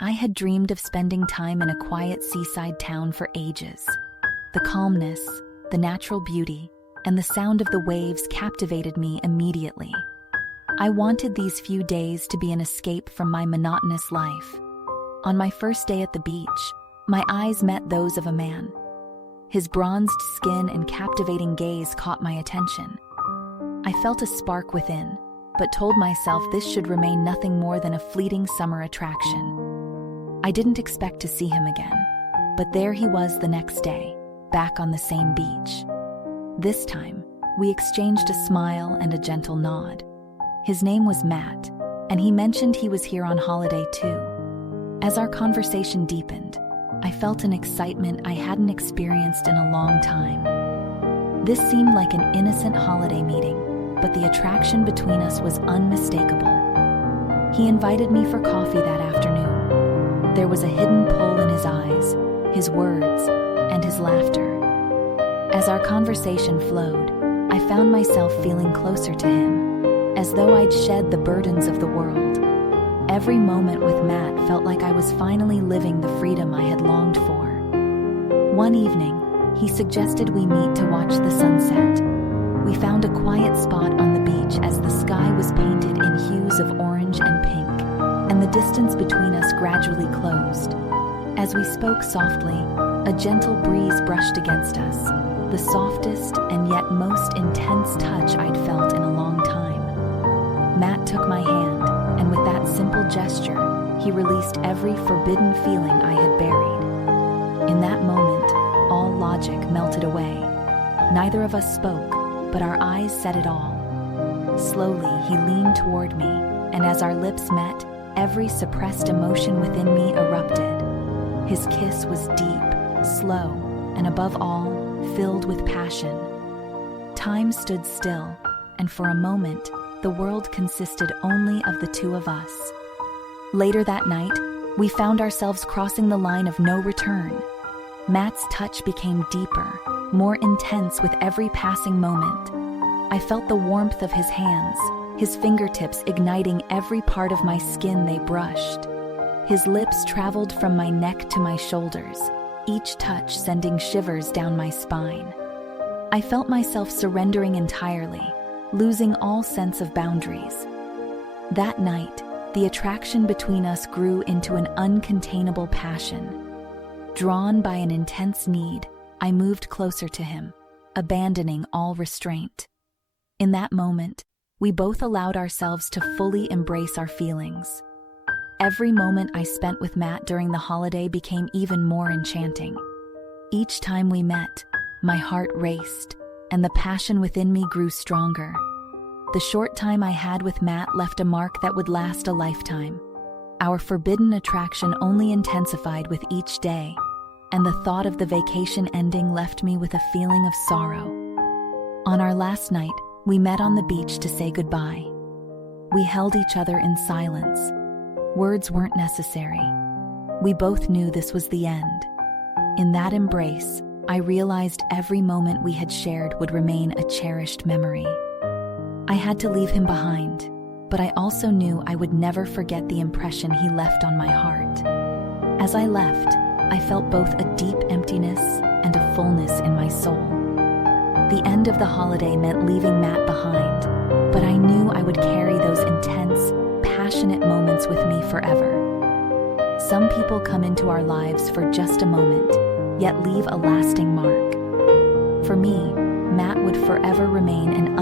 I had dreamed of spending time in a quiet seaside town for ages. The calmness, the natural beauty, and the sound of the waves captivated me immediately. I wanted these few days to be an escape from my monotonous life. On my first day at the beach, my eyes met those of a man. His bronzed skin and captivating gaze caught my attention. I felt a spark within, but told myself this should remain nothing more than a fleeting summer attraction. I didn't expect to see him again, but there he was the next day, back on the same beach. This time, we exchanged a smile and a gentle nod. His name was Matt, and he mentioned he was here on holiday too. As our conversation deepened, I felt an excitement I hadn't experienced in a long time. This seemed like an innocent holiday meeting, but the attraction between us was unmistakable. He invited me for coffee that afternoon. There was a hidden pull in his eyes, his words, and his laughter. As our conversation flowed, I found myself feeling closer to him, as though I'd shed the burdens of the world. Every moment with Matt felt like I was finally living the freedom I had longed for. One evening, he suggested we meet to watch the sunset. We found a quiet spot on the beach as the sky was painted in hues of orange and pink, and the distance between us gradually closed. As we spoke softly, a gentle breeze brushed against us, the softest and yet most intense touch I'd felt in a long time. Matt took my hand, and with that simple gesture, he released every forbidden feeling I had buried. In that moment, all logic melted away. Neither of us spoke, but our eyes said it all. Slowly, he leaned toward me, and as our lips met, every suppressed emotion within me erupted. His kiss was deep, slow, and above all, filled with passion. Time stood still, and for a moment, the world consisted only of the two of us. Later that night, we found ourselves crossing the line of no return. Matt's touch became deeper, more intense with every passing moment. I felt the warmth of his hands, his fingertips igniting every part of my skin they brushed. His lips traveled from my neck to my shoulders, each touch sending shivers down my spine. I felt myself surrendering entirely, losing all sense of boundaries. That night, the attraction between us grew into an uncontainable passion. Drawn by an intense need, I moved closer to him, abandoning all restraint. In that moment, we both allowed ourselves to fully embrace our feelings. Every moment I spent with Matt during the holiday became even more enchanting. Each time we met, my heart raced, and the passion within me grew stronger. The short time I had with Matt left a mark that would last a lifetime. Our forbidden attraction only intensified with each day, and the thought of the vacation ending left me with a feeling of sorrow. On our last night, we met on the beach to say goodbye. We held each other in silence. Words weren't necessary. We both knew this was the end. In that embrace, I realized every moment we had shared would remain a cherished memory. I had to leave him behind, but I also knew I would never forget the impression he left on my heart. As I left, I felt both a deep emptiness and a fullness in my soul. The end of the holiday meant leaving Matt behind, but I knew I would carry those intense, passionate moments with me forever. Some people come into our lives for just a moment, yet leave a lasting mark. For me, Matt would forever remain an